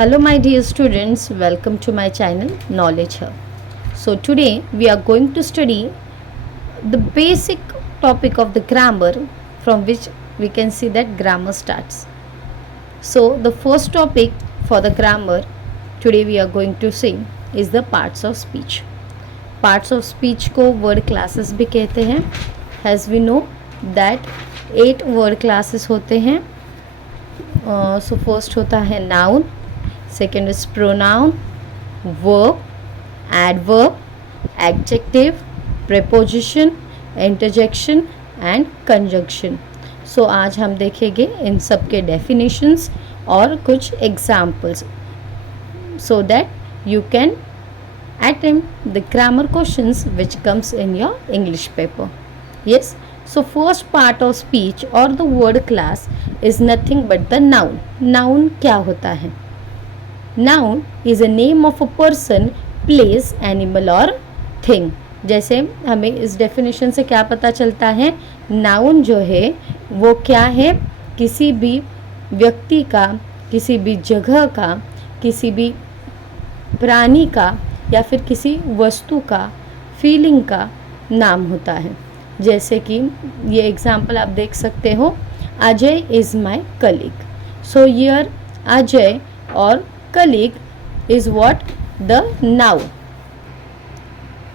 Hello my dear students, welcome to my channel Knowledge Hub. So today we are going to study the basic topic of the grammar from which we can see that grammar starts. So the first topic for the grammar today we are going to see is the parts of speech. Parts of speech को word classes भी कहते हैं. As we know that 8 word classes होते हैं. So first होता है noun, second is pronoun, verb, adverb, adjective, preposition, interjection and conjunction. So आज हम देखेंगे इन सब के definitions और कुछ examples so that you can attempt the grammar questions which comes in your English paper. Yes, so first part of speech or the word class is nothing but the noun. Noun क्या होता है? Noun is a name of a person, place, animal or thing. जैसे हमें इस definition से क्या पता चलता है, नाउन जो है वो क्या है, किसी भी व्यक्ति का, किसी भी जगह का, किसी भी प्राणी का या फिर किसी वस्तु का, फीलिंग का नाम होता है. जैसे कि ये एग्जाम्पल आप देख सकते हो, Ajay is my colleague. So here Ajay और colleague is what, the noun.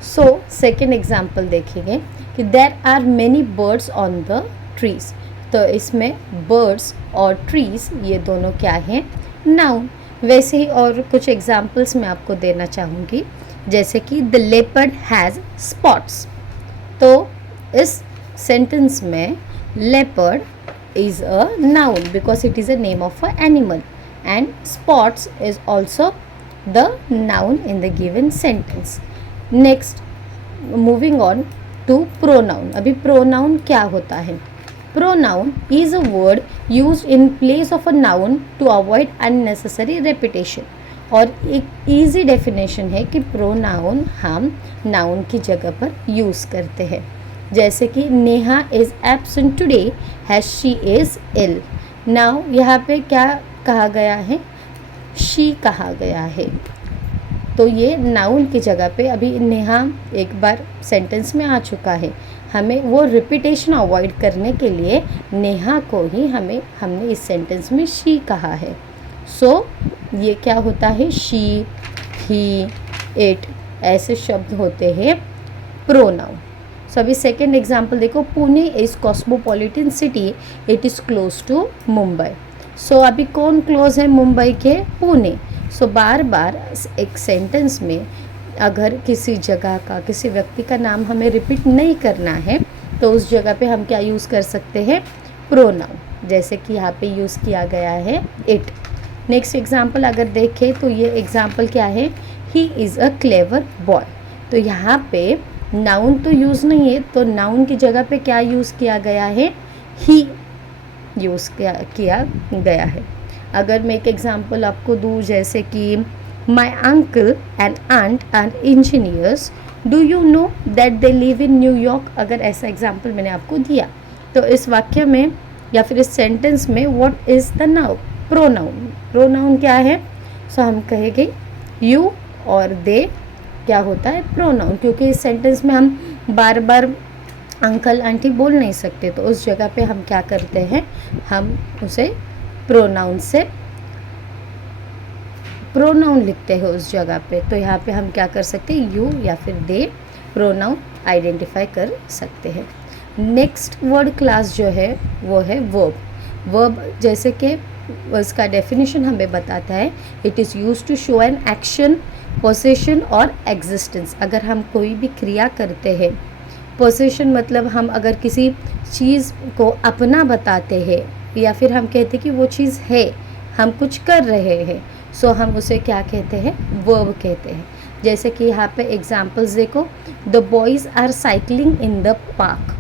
So second example देखेंगे कि there are many birds on the trees. तो इसमें बर्ड्स और ट्रीज ये दोनों क्या हैं, नाउन. वैसे ही और कुछ एग्जाम्पल्स मैं आपको देना चाहूँगी, जैसे कि द लेपर्ड हैज़ स्पॉट्स. तो इस सेंटेंस में leopard is a noun because it is a name of a animal and spots is also the noun in the given sentence. Next, moving on to pronoun. अभी pronoun क्या होता है? Pronoun is a word used in place of a noun to avoid unnecessary repetition. और एक easy definition है कि pronoun हम noun की जगह पर use करते हैं. जैसे कि Neha is absent today as she is ill. Now यहाँ पे क्या कहा गया है, शी कहा गया है. तो ये नाउन की जगह पे अभी नेहा एक बार सेंटेंस में आ चुका है. हमें वो रिपीटेशन अवॉइड करने के लिए नेहा को ही हमने इस सेंटेंस में शी कहा है. सो ये क्या होता है, शी, ही, इट ऐसे शब्द होते हैं प्रोनाउन. सो अभी सेकेंड एग्जाम्पल देखो, Pune is cosmopolitan city, it is close to Mumbai. So अभी कौन क्लोज है मुंबई के, पुणे. सो बार बार एक सेंटेंस में अगर किसी जगह का, किसी व्यक्ति का नाम हमें रिपीट नहीं करना है तो उस जगह पे हम क्या यूज़ कर सकते हैं, प्रोनाउन. जैसे कि यहाँ पे यूज़ किया गया है इट. नेक्स्ट एग्जाम्पल अगर देखें तो ये एग्जाम्पल क्या है, he is a clever boy. तो यहाँ पे नाउन तो यूज़ नहीं है, तो नाउन की जगह पे क्या यूज़ किया गया है, ही यूज़ किया गया है. अगर मैं एक एग्जांपल आपको दूँ, जैसे कि my uncle and aunt are engineers, do you know that they live in New York. अगर ऐसा एग्जांपल मैंने आपको दिया तो इस वाक्य में या फिर इस सेंटेंस में what is the noun, pronoun. Pronoun क्या है, सो हम कहेंगे यू और दे क्या होता है, प्रोनाउन. क्योंकि इस सेंटेंस में हम बार बार अंकल आंटी बोल नहीं सकते, तो उस जगह पे हम क्या करते हैं, हम उसे प्रोनाउन से प्रोनाउन लिखते हैं उस जगह पे. तो यहाँ पे हम क्या कर सकते हैं, यू या फिर दे प्रोनाउन आइडेंटिफाई कर सकते हैं. नेक्स्ट वर्ड क्लास जो है वो है वर्ब. वर्ब जैसे कि उसका डेफिनेशन हमें बताता है, it is use to show an action, possession और एग्जिस्टेंस. अगर हम कोई भी क्रिया करते हैं, पोसेशन मतलब हम अगर किसी चीज़ को अपना बताते हैं या फिर हम कहते हैं कि वो चीज़ है, हम कुछ कर रहे हैं, सो हम उसे क्या कहते हैं, वर्ब कहते हैं. जैसे कि यहाँ पे एग्जांपल्स देखो, the boys are cycling in the park.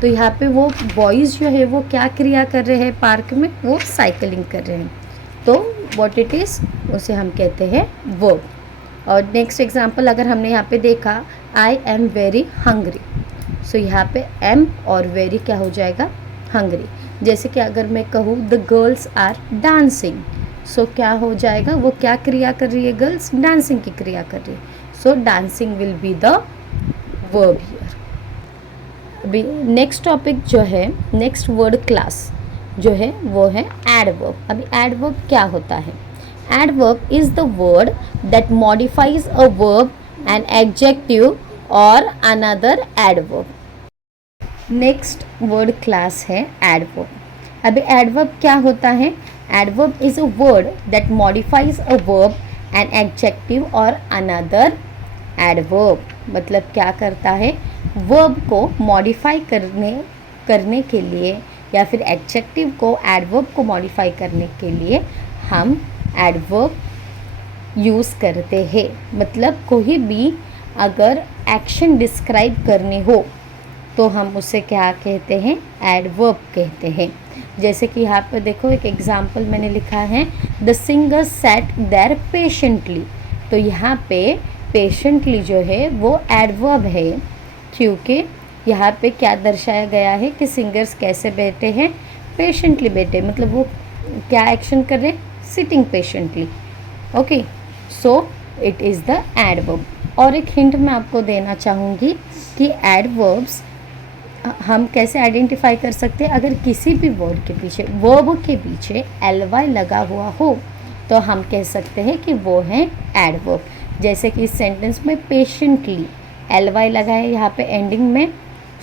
तो यहाँ पे वो बॉयज़ जो है वो क्या क्रिया कर रहे हैं पार्क में, वो साइकिलिंग कर रहे हैं. तो व्हाट इट इज़, उसे हम कहते हैं वर्ब. और नेक्स्ट एग्जांपल अगर हमने यहाँ पे देखा, आई एम वेरी हंग्री. सो यहाँ पे एम और वेरी क्या हो जाएगा, हंग्री. जैसे कि अगर मैं कहूँ द गर्ल्स आर डांसिंग, सो क्या हो जाएगा, वो क्या क्रिया कर रही है गर्ल्स, डांसिंग की क्रिया कर रही है। So dancing will be the verb here. अभी नेक्स्ट टॉपिक जो है, नेक्स्ट वर्ड क्लास जो है वो है एडवर्ब। अभी एडवर्ब क्या होता है? Adverb is the word that modifies a verb, an adjective और another adverb. Next word class है एडवर्ब। अभी एडवर्ब क्या होता है? Adverb is a word that modifies a verb, an adjective और अनदर एडवर्ब। मतलब क्या करता है, वर्ब को मॉडिफाई करने के लिए या फिर एडजेक्टिव को एडवर्ब को मॉडिफाई करने के लिए हम एडवर्ब यूज़ करते हैं। मतलब कोई भी अगर एक्शन डिस्क्राइब करने हो तो हम उसे क्या कहते हैं, एडवर्ब कहते हैं। जैसे कि यहाँ पर देखो एक एग्जाम्पल मैंने लिखा है, the singer sat there patiently. तो यहाँ पे पेशेंटली जो है वो एडवर्ब है, क्योंकि यहाँ पे क्या दर्शाया गया है कि सिंगर्स कैसे बैठे हैं, पेशेंटली बैठे, मतलब वो क्या एक्शन कर रहे हैं, sitting patiently. Okay, so it is the adverb. और एक हिंट मैं आपको देना चाहूँगी कि एडवर्ब्स हम कैसे आइडेंटिफाई कर सकते हैं। अगर किसी भी वर्ड के पीछे, वर्ब के पीछे ly लगा हुआ हो तो हम कह सकते हैं कि वो है एडवर्ब। जैसे कि इस सेंटेंस में पेशेंटली ly लगा है यहाँ पे एंडिंग में,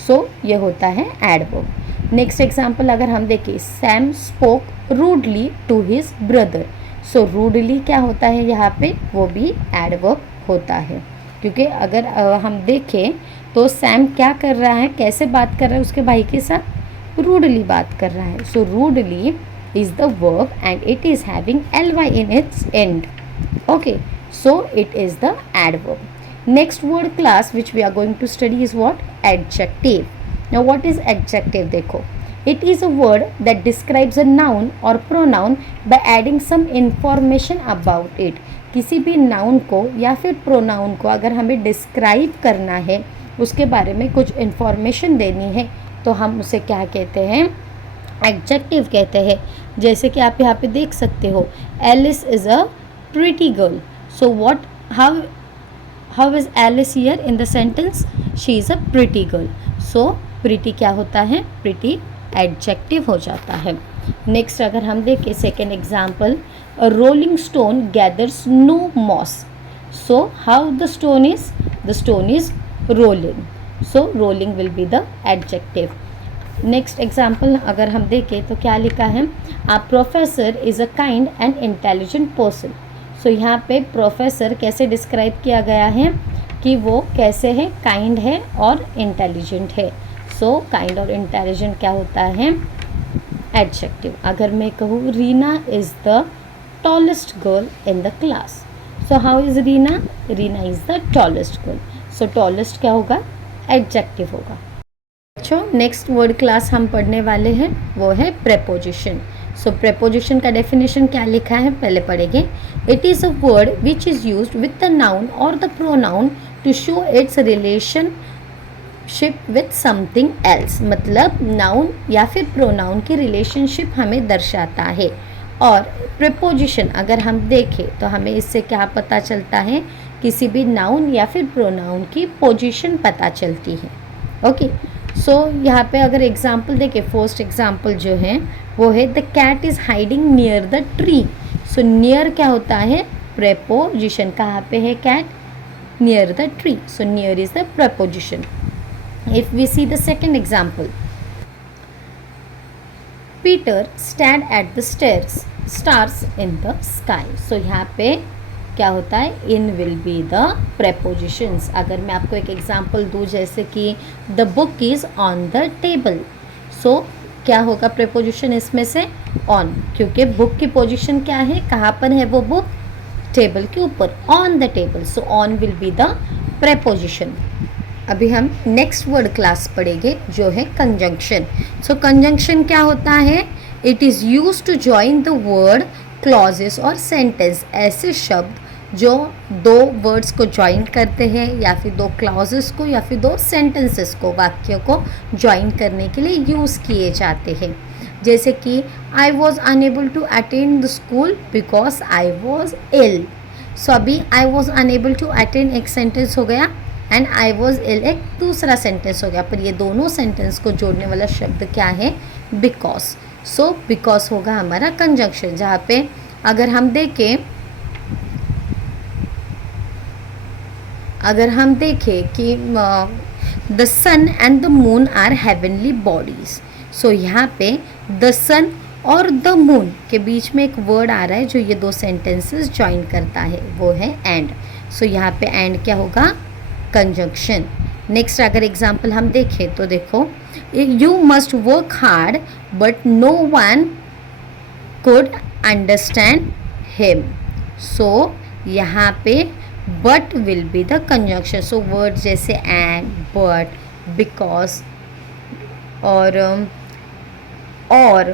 सो ये होता है एडवर्ब। नेक्स्ट एग्जांपल अगर हम देखें, Sam spoke rudely to his brother. So rudely क्या होता है यहाँ पे, वो भी एडवर्ब होता है, क्योंकि अगर हम देखें तो सैम क्या कर रहा है, कैसे बात कर रहा है उसके भाई के साथ, रूडली बात कर रहा है। So rudely is the verb and it is having ly in its end. Okay, so it is the adverb. Next word class which we are going to study is what? Adjective. Now what is adjective? देखो, it is a word that describes a noun or pronoun by adding some information about it. किसी भी noun को या फिर pronoun को अगर हमें describe करना है, उसके बारे में कुछ इन्फॉर्मेशन देनी है, तो हम उसे क्या कहते हैं, एडजेक्टिव कहते हैं। जैसे कि आप यहाँ पे देख सकते हो, Alice is a pretty girl. So what, how is Alice here in the sentence, she is a pretty girl. So pretty क्या होता है, प्रिटी एडजेक्टिव हो जाता है। नेक्स्ट अगर हम देखें second example, a rolling stone gathers no moss. So how the stone is rolling. So rolling will be the adjective. Next example अगर हम देखें तो क्या लिखा है, a professor is a kind and intelligent person. So यहाँ पे professor कैसे डिस्क्राइब किया गया है कि वो कैसे है, काइंड है और इंटेलिजेंट है। सो काइंड और इंटेलिजेंट क्या होता है, एडजेक्टिव। अगर मैं कहूँ Reena is the tallest girl in the class. So how is Reena, Reena is the tallest girl. So tallest क्या होगा, एडजेक्टिव होगा। अच्छा, नेक्स्ट वर्ड क्लास हम पढ़ने वाले हैं वो है प्रेपोजिशन। सो प्रेपोजिशन का डेफिनेशन क्या लिखा है पहले पढ़ेंगे। It is a word which is used with the noun और the pronoun to show its relationship with something else. मतलब नाउन या फिर प्रोनाउन की रिलेशनशिप हमें दर्शाता है। और प्रेपोजिशन अगर हम देखें तो हमें इससे क्या पता चलता है, किसी भी नाउन या फिर प्रोनाउन की पोजीशन पता चलती है। ओके, सो यहाँ पे अगर एग्जाम्पल देखें, फर्स्ट एग्जाम्पल जो है वो है the cat is hiding near the tree. So near क्या होता है, प्रेपोजिशन। कहाँ पे है cat, near the tree. So near is the preposition. If we see the second example, Peter stand at the stars in the sky. So यहाँ पे क्या होता है, in will be the prepositions. अगर मैं आपको एक एग्जांपल दूँ, जैसे कि the book is on the table. So क्या होगा प्रेपोजिशन इसमें से, ऑन, क्योंकि बुक की पोजीशन क्या है, कहाँ पर है वो बुक, टेबल के ऊपर, on the table. So on will be the preposition. अभी हम नेक्स्ट वर्ड क्लास पढ़ेंगे जो है कंजंक्शन। सो कंजंक्शन क्या होता है, it is use to join the word, clauses और सेंटेंस। ऐसे शब्द जो दो वर्ड्स को ज्वाइन करते हैं या फिर दो क्लॉजेस को या फिर दो सेंटेंसेस को, वाक्य को ज्वाइन करने के लिए यूज़ किए जाते हैं। जैसे कि I was unable to attend the school because I was ill. So अभी I was unable to attend एक सेंटेंस हो गया एंड आई वॉज इल एक दूसरा सेंटेंस हो गया, पर ये दोनों सेंटेंस को जोड़ने वाला शब्द क्या है? बिकॉज। सो बिकॉज होगा हमारा कंजंक्शन, जहाँ पे अगर हम देखें कि the sun and the moon are heavenly bodies. So यहाँ पे द सन और द मून के बीच में एक वर्ड आ रहा है जो ये दो सेंटेंसेस ज्वाइन करता है, वो है एंड। सो यहाँ पे एंड क्या होगा? कंजंक्शन। नेक्स्ट अगर एग्जाम्पल हम देखें तो देखो, you must work hard but no one could understand him. So यहाँ पे but will be the conjunction. So word जैसे एंड, बट, बिकॉज और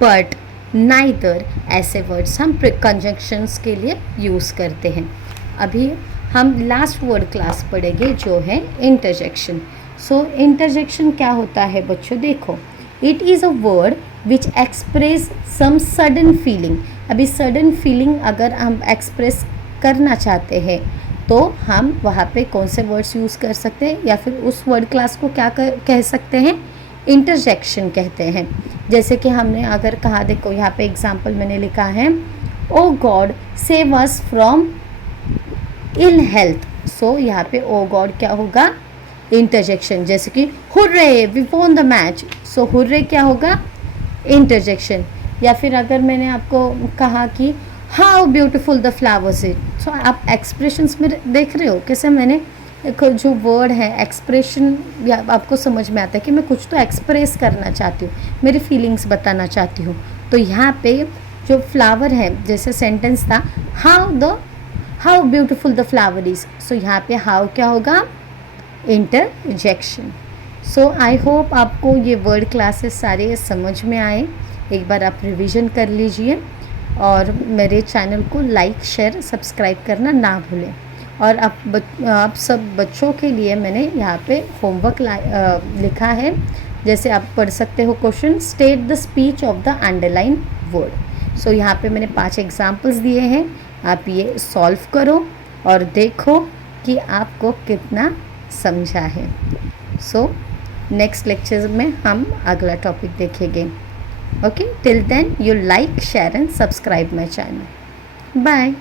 बट, नाइदर, ऐसे वर्ड्स हम कंजंक्शंस के लिए यूज़ करते हैं। अभी हम लास्ट वर्ड क्लास पढ़ेंगे जो है इंटरजेक्शन। सो इंटरजेक्शन क्या होता है बच्चों? देखो, it is a word which express some sudden feeling. अभी सडन फीलिंग अगर हम एक्सप्रेस करना चाहते हैं तो हम वहाँ पे कौन से वर्ड्स यूज़ कर सकते हैं, या फिर उस वर्ड क्लास को क्या कह सकते हैं? इंटरजेक्शन कहते हैं। जैसे कि हमने अगर कहा, देखो यहाँ पे एग्जाम्पल मैंने लिखा है, O God save us from ill health. So यहाँ पे ओ गॉड क्या होगा? इंटरजेक्शन। जैसे कि hurray we won the match. So hurray क्या होगा? इंटरजेक्शन। या फिर अगर मैंने आपको कहा कि how beautiful the flowers it. So आप एक्सप्रेशंस में देख रहे हो कैसे मैंने एक जो वर्ड है एक्सप्रेशन, या आपको समझ में आता है कि मैं कुछ तो एक्सप्रेस करना चाहती हूँ, मेरी फीलिंग्स बताना चाहती हूँ। तो यहाँ पे जो फ्लावर है, जैसे सेंटेंस था how beautiful the flower is. So यहाँ पे हाउ क्या होगा? इंटरजेक्शन। सो आई होप आपको ये वर्ड क्लासेस सारे समझ में आए। एक बार आप रिवीजन कर लीजिए और मेरे चैनल को लाइक, शेयर, सब्सक्राइब करना ना भूलें। और आप सब बच्चों के लिए मैंने यहाँ पे होमवर्क लिखा है। जैसे आप पढ़ सकते हो question, state the speech of the underline word. So यहाँ पे मैंने 5 एग्जाम्पल्स दिए हैं, आप ये सॉल्व करो और देखो कि आपको कितना समझा है। सो नेक्स्ट लेक्चर में हम अगला टॉपिक देखेंगे। Okay, till then you like, share and subscribe my channel. Bye.